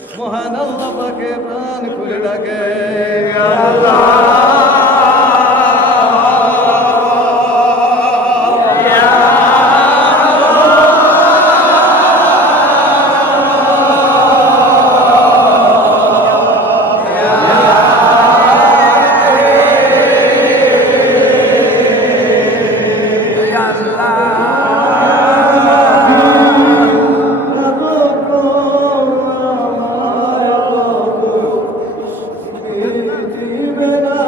মহান আল্লাহ পাকে প্রাণ খুলে ডাকে। Amen.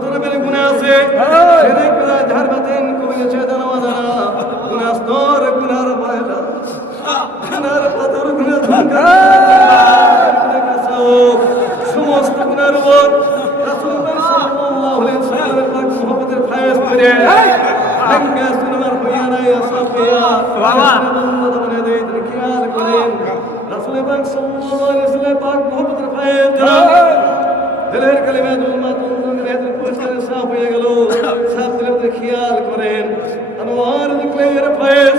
যতটা বেড়ে গুণে আছে। সেদিক প্রায় ঝাড় বাতেন কমিয়েছে জানা জানা গুণা স্তর গুণার ময়লা গুণার পাথর গুণা সমস্ত গুণার উপর খেয়াল করেন। রাসূল পাক সাল্লাল্লাহু আলাইহি ওয়াসাল্লাম পাক মুহাম্মদের ফায়েজ। দিলের কালিমা আনোয়ার নিকলের ফয়েজ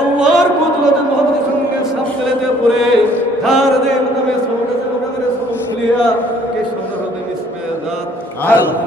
আল্লাহর কুদরত মুহাম্মদের সঙ্গে সাফ দিলেতে পড়ে। ধার দে নামে সবকে সবকে সব খুলিয়া কে সুন্দর হতে মিসবে জাত আল্লাহ।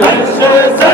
আল্লাহু